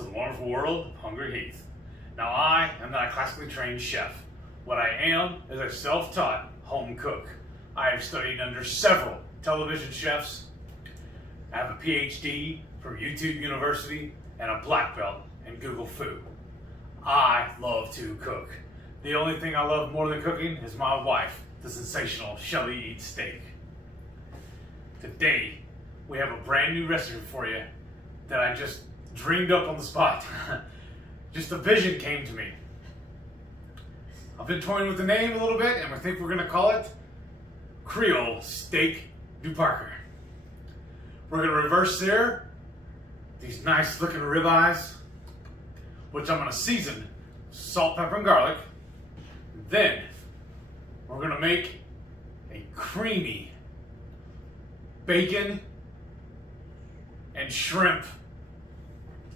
to the wonderful world of Hungry Heath. Now I am not a classically trained chef. What I am is a self-taught home cook. I have studied under several television chefs. I have a PhD from YouTube University and a black belt in Google Food. I love to cook. The only thing I love more than cooking is my wife, the sensational Shelly Eats Steak. Today, we have a brand new recipe for you that I just dreamed up on the spot. Just a vision came to me. I've been toying with the name a little bit, and I think we're gonna call it Creole Steak du Parker. We're gonna reverse sear these nice looking ribeyes, which I'm gonna season salt, pepper, and garlic. Then we're gonna make a creamy bacon and shrimp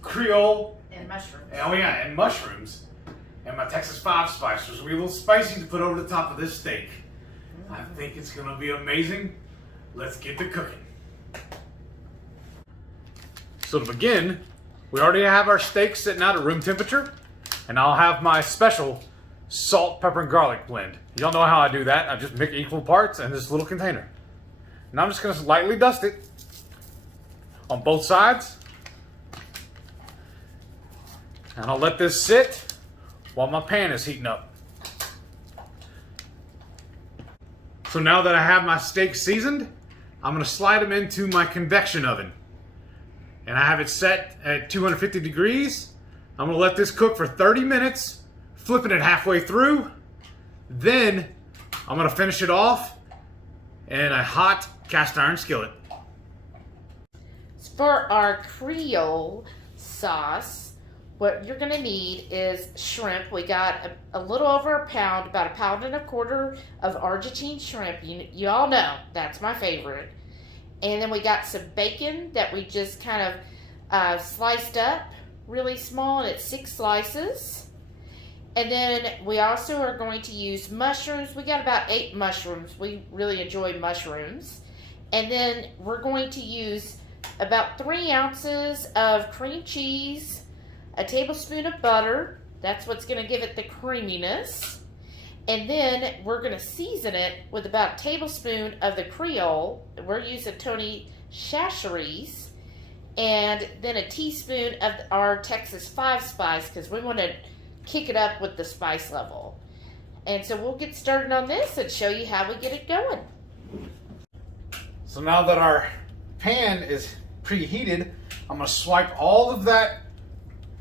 Creole and mushrooms. Oh yeah, and mushrooms and my Texas 5 spice, which will be a little spicy to put over the top of this steak. I think it's gonna be amazing. Let's get to cooking. So to begin, we already have our steak sitting out at room temperature, and I'll have my special salt, pepper, and garlic blend. Y'all know how I do that. I just make equal parts in this little container. And I'm just gonna lightly dust it on both sides. And I'll let this sit while my pan is heating up. So now that I have my steak seasoned, I'm gonna slide them into my convection oven. And I have it set at 250 degrees. I'm gonna let this cook for 30 minutes, flipping it halfway through. Then I'm gonna finish it off in a hot cast iron skillet. For our Creole sauce, what you're gonna need is shrimp. We got a little over a pound, about 1.25 pounds of Argentine shrimp. You all know that's my favorite. And then we got some bacon that we just kind of sliced up really small, and it's 6 slices. And then we also are going to use mushrooms. We got about 8 mushrooms. We really enjoy mushrooms. And then we're going to use about 3 ounces of cream cheese, a tablespoon of butter. That's what's going to give it the creaminess. And then we're going to season it with about a tablespoon of the Creole. We're using Tony Chachere's. And then a teaspoon of our Texas 5 spice, because we want to kick it up with the spice level. And so we'll get started on this and show you how we get it going. So now that our pan is preheated, I'm gonna swipe all of that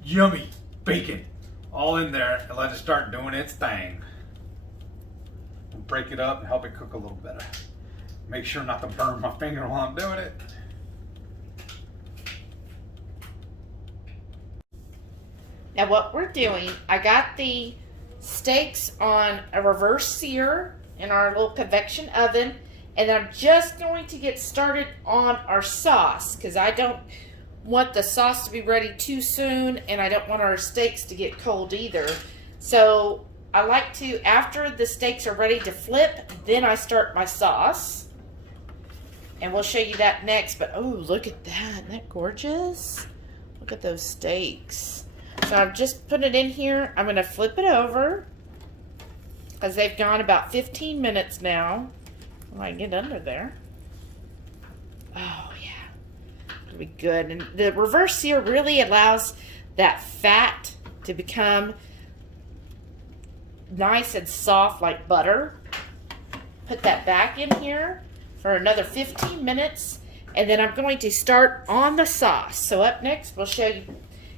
yummy bacon all in there and let it start doing its thing. And break it up and help it cook a little better. Make sure not to burn my finger while I'm doing it. Now what we're doing, I got the steaks on a reverse sear in our little convection oven, and I'm just going to get started on our sauce because I don't want the sauce to be ready too soon, and I don't want our steaks to get cold either. So I like to, after the steaks are ready to flip, then I start my sauce. And we'll show you that next, but oh, look at that. Isn't that gorgeous? Look at those steaks. So I'm just putting it in here. I'm going to flip it over because they've gone about 15 minutes now. If I can get under there. Oh, yeah. It'll be good. And the reverse sear really allows that fat to become nice and soft like butter. Put that back in here for another 15 minutes. And then I'm going to start on the sauce. So up next, we'll show you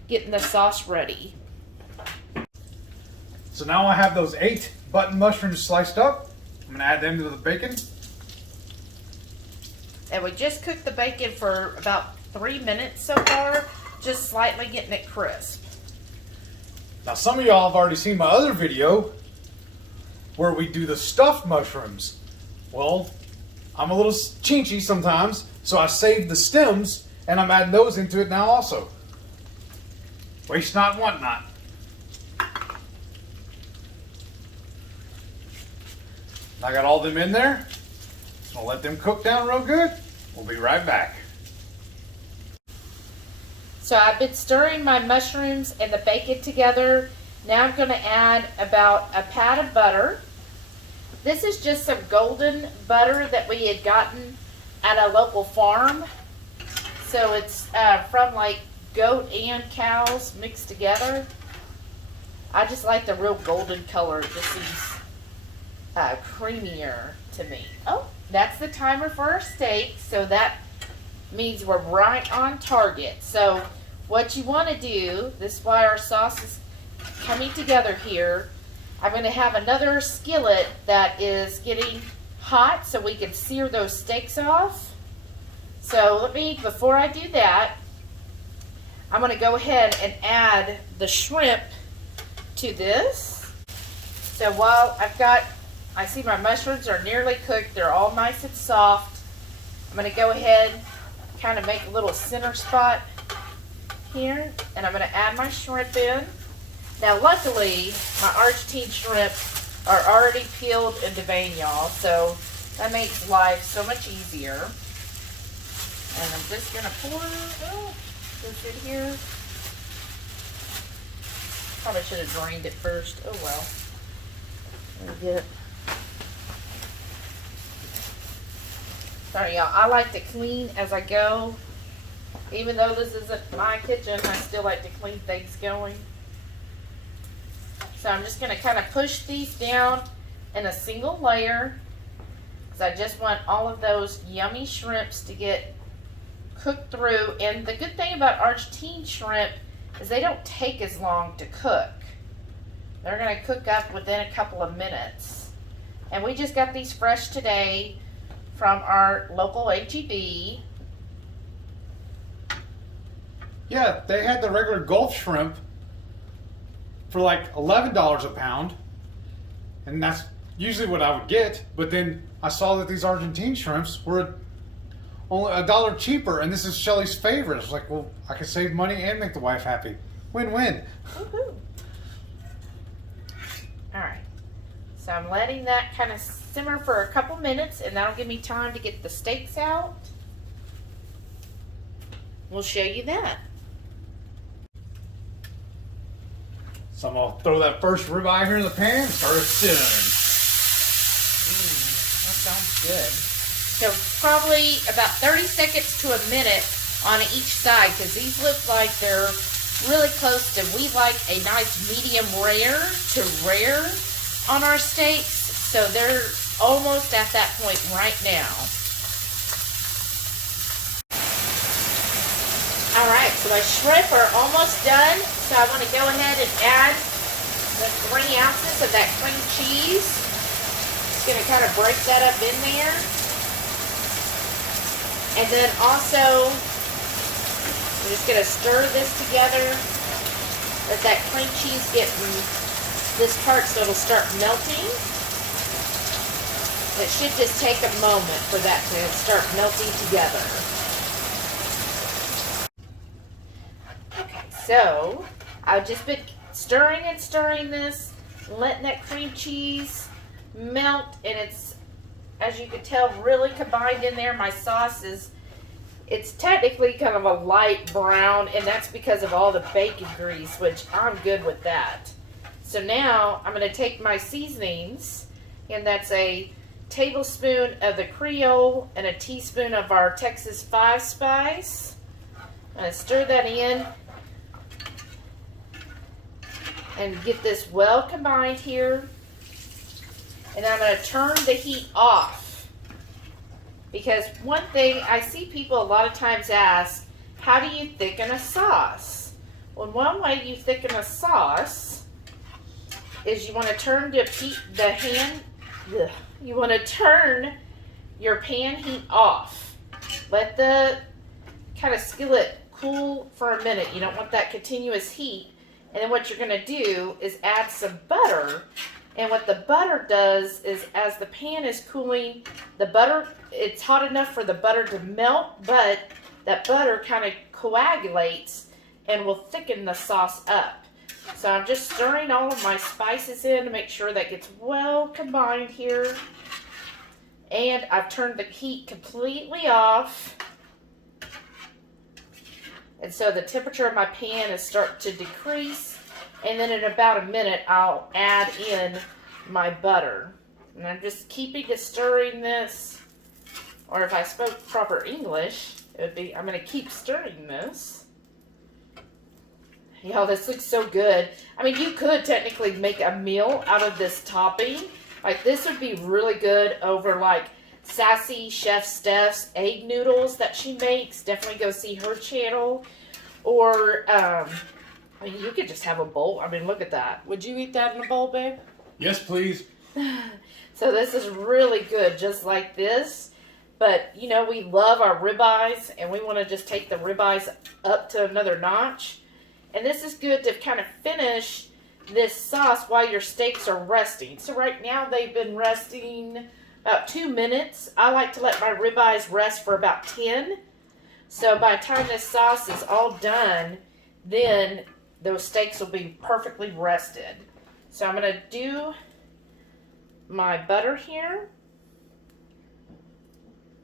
getting the sauce ready. So now I have those 8 button mushrooms sliced up. I'm gonna add them to the bacon. And we just cooked the bacon for about 3 minutes so far, just slightly getting it crisp. Now some of y'all have already seen my other video where we do the stuffed mushrooms. Well, I'm a little chinchy sometimes, so I saved the stems and I'm adding those into it now also. Waste not, want not. I got all them in there. So I'll let them cook down real good. We'll be right back. So I've been stirring my mushrooms and the bacon together. Now I'm going to add about a pat of butter. This is just some golden butter that we had gotten at a local farm. So it's from like goat and cows mixed together. I just like the real golden color. It just seems creamier to me. Oh, that's the timer for our steak. So that means we're right on target. So what you want to do, this is why our sauce is coming together here. I'm going to have another skillet that is getting hot so we can sear those steaks off. So before I do that, I'm going to go ahead and add the shrimp to this. So while I see my mushrooms are nearly cooked, they're all nice and soft. I'm going to go ahead, kind of make a little center spot here, and I'm going to add my shrimp in. Now luckily, my Argentine shrimp are already peeled and deveined, y'all, so that makes life so much easier. And I'm just going to pour this in here. Probably should have drained it first. Oh well. Let me get it. Sorry, y'all. I like to clean as I go. Even though this isn't my kitchen, I still like to clean things going. So I'm just going to kind of push these down in a single layer because I just want all of those yummy shrimps to get cooked through. And the good thing about Argentine shrimp is they don't take as long to cook. They're going to cook up within a couple of minutes. And we just got these fresh today from our local H-E-B. Yeah, they had the regular Gulf shrimp for like $11 a pound, and that's usually what I would get. But then I saw that these Argentine shrimps were only $1 cheaper, and this is Shelly's favorite. It's like, well, I could save money and make the wife happy. Win-win. Woohoo! All right, so I'm letting that kind of simmer for a couple minutes, and that'll give me time to get the steaks out. We'll show you that. So I'm going to throw that first ribeye here in the pan and start it simmering. That sounds good. So probably about 30 seconds to a minute on each side, because these look like they're really close to, we like a nice medium rare to rare on our steaks. So they're almost at that point right now. All right, so my shrimp are almost done. So I want to go ahead and add the 3 ounces of that cream cheese. Just going to kind of break that up in there. And then also, I'm just going to stir this together. Let that cream cheese get this part so it'll start melting. It should just take a moment for that to start melting together. So, I've just been stirring and stirring this, letting that cream cheese melt, and it's, as you can tell, really combined in there. My sauce it's technically kind of a light brown, and that's because of all the bacon grease, which I'm good with that. So now, I'm going to take my seasonings, and that's a tablespoon of the Creole and a teaspoon of our Texas 5 spice. I'm going to stir that in and get this well combined here. And I'm going to turn the heat off. Because one thing I see people a lot of times ask, how do you thicken a sauce? Well, one way you thicken a sauce is you want to turn you want to turn your pan heat off. Let the kind of skillet cool for a minute. You don't want that continuous heat. And then what you're going to do is add some butter. And what the butter does is, as the pan is cooling, the butter, it's hot enough for the butter to melt, but that butter kind of coagulates and will thicken the sauce up. So I'm just stirring all of my spices in to make sure that gets well combined here. And I've turned the heat completely off. And so the temperature of my pan is starting to decrease. And then in about a minute, I'll add in my butter. And I'm just keeping stirring this. Or if I spoke proper English, it would be, I'm going to keep stirring this. Y'all, this looks so good. I mean, you could technically make a meal out of this topping. Like, this would be really good over, like, Sassy Chef Steph's egg noodles that she makes. Definitely go see her channel. Or, I mean, you could just have a bowl. I mean, look at that. Would you eat that in a bowl, babe? Yes, please. So this is really good, just like this. But, you know, we love our ribeyes, and we want to just take the ribeyes up to another notch. And this is good to kind of finish this sauce while your steaks are resting. So right now they've been resting about 2 minutes. I like to let my ribeyes rest for about 10. So by the time this sauce is all done, then those steaks will be perfectly rested. So I'm going to do my butter here.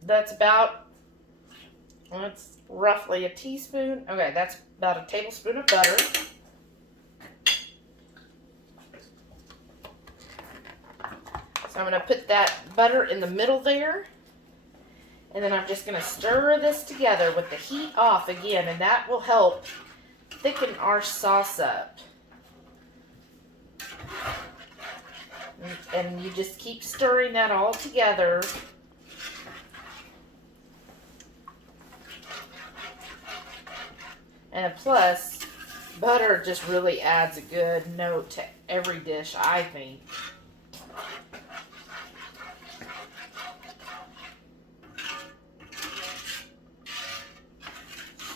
That's roughly a teaspoon. Okay, that's about a tablespoon of butter. So I'm going to put that butter in the middle there. And then I'm just going to stir this together with the heat off again. And that will help thicken our sauce up. And you just keep stirring that all together. And plus, butter just really adds a good note to every dish, I think.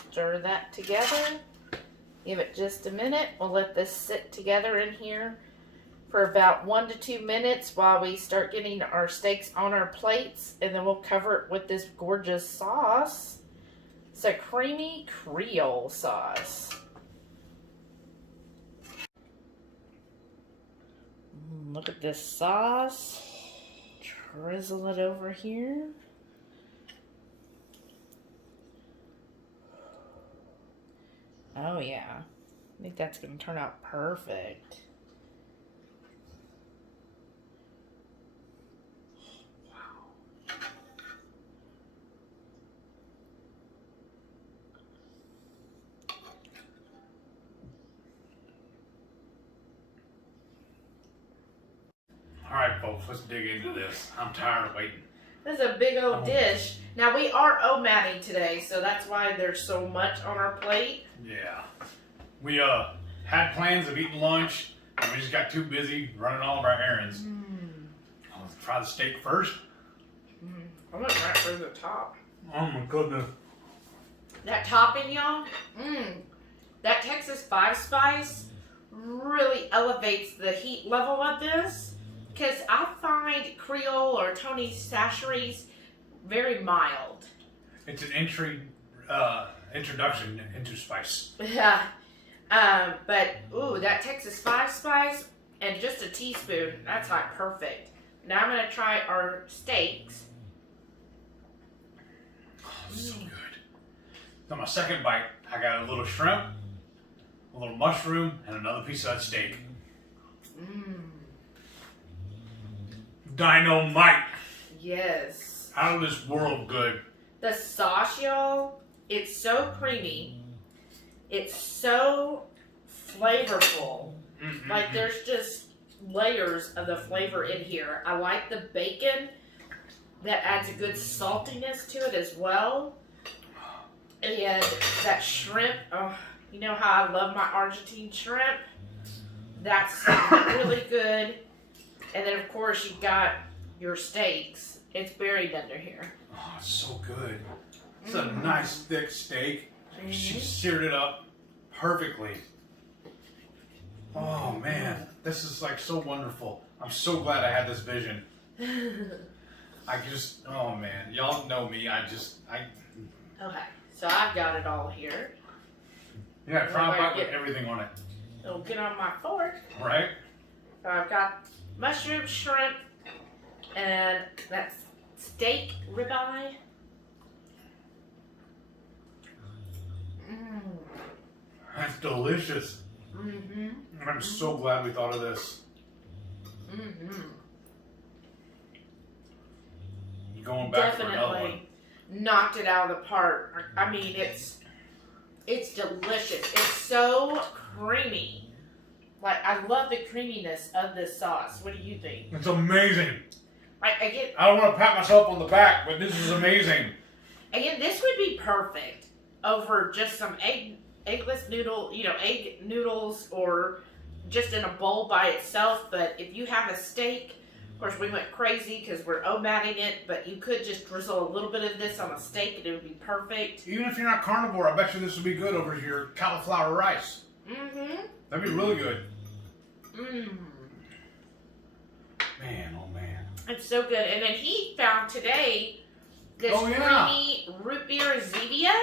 Stir that together. Give it just a minute. We'll let this sit together in here for about 1 to 2 minutes while we start getting our steaks on our plates. And then we'll cover it with this gorgeous sauce. It's a creamy Creole sauce. Look at this sauce. Drizzle it over here. Oh yeah. I think that's going to turn out perfect. Alright, folks, let's dig into this. I'm tired of waiting. This is a big old dish. Now, we are OMADing today, so that's why there's so much on our plate. Yeah. We had plans of eating lunch, and we just got too busy running all of our errands. Let's try the steak first. I'm gonna right through the top. Oh my goodness. That topping, y'all, that Texas 5-spice really elevates the heat level of this. Because I find Creole or Tony Chachere's very mild. It's an introduction into spice. Yeah. But, ooh, that Texas 5-spice and just a teaspoon, that's like perfect. Now I'm going to try our steaks. Oh, so good. On my second bite, I got a little shrimp, a little mushroom, and another piece of that steak. Dynamite. Yes. Out of this world good. The sauce, y'all, it's so creamy. It's so flavorful. Like, there's just layers of the flavor in here. I like the bacon. That adds a good saltiness to it as well. And that shrimp, oh, you know how I love my Argentine shrimp? That's really good. And then, of course, you got your steaks. It's buried under here. Oh, it's so good. It's a nice, thick steak. She seared it up perfectly. Oh, man. This is, like, so wonderful. I'm so glad I had this vision. I just, oh, man. Y'all know me. Okay, so I've got it all here. Yeah, try and put everything on it. It'll get on my fork. Right? So I've got mushroom, shrimp, and that steak ribeye. That's delicious. Mm-hmm. I'm so glad we thought of this. Mm-hmm. You're going back for another one. Definitely knocked it out of the park. I mean, it's delicious. It's so creamy. Like, I love the creaminess of this sauce. What do you think? It's amazing. I don't want to pat myself on the back, but this is amazing. Again, this would be perfect over just some eggless noodle, egg noodles, or just in a bowl by itself. But if you have a steak, of course we went crazy because we're omatting it, but you could just drizzle a little bit of this on a steak and it would be perfect. Even if you're not carnivore, I bet you this would be good over your cauliflower rice. Mm-hmm. That'd be really good. Mmm. Man, oh man. It's so good. And then he found today this creamy root beer Zevia.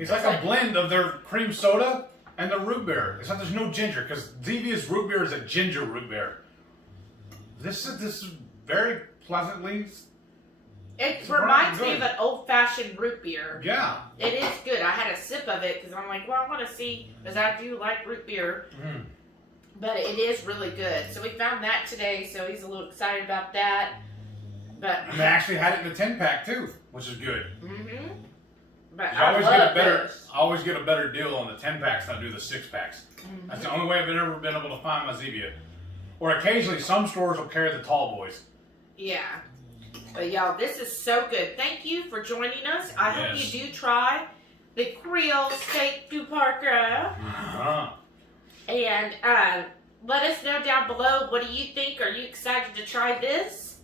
It's like a blend of their cream soda and the root beer. Except there's no ginger, because Zevia's root beer is a ginger root beer. This is very pleasantly. It reminds me of an old-fashioned root beer. Yeah. It is good. I had a sip of it because I'm like, well, I want to see, because I do like root beer. Mm. But it is really good. So we found that today, so he's a little excited about that. But And they actually had it in a 10-pack too, which is good. Mm-hmm. But I I always get a better deal on the 10-packs than I do the 6-packs. Mm-hmm. That's the only way I've ever been able to find my Zevia. Or occasionally, some stores will carry the tall boys. Yeah. But y'all, this is so good. Thank you for joining us. I hope you do try the Creole Steak du Parker. Uh-huh. And let us know down below, what do you think? Are you excited to try this?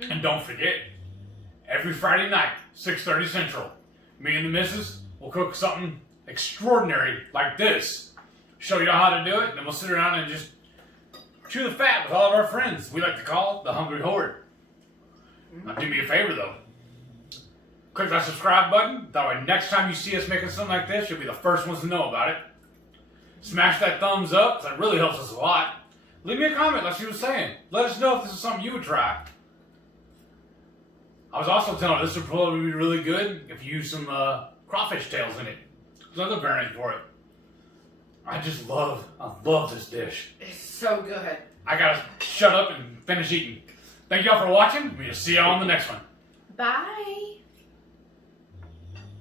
And don't forget, every Friday night, 6:30 Central, me and the missus will cook something extraordinary like this. Show you how to do it, and then we'll sit around and just chew the fat with all of our friends. We like to call it the Hungry Horde. Now do me a favor though. Click that subscribe button. That way next time you see us making something like this, you'll be the first ones to know about it. Smash that thumbs up, because that really helps us a lot. Leave me a comment like she was saying. Let us know if this is something you would try. I was also telling her this would probably be really good if you use some crawfish tails in it. There's another variant for it. I love this dish. It's so good. I gotta shut up and finish eating. Thank y'all for watching. We'll see y'all on the next one. Bye.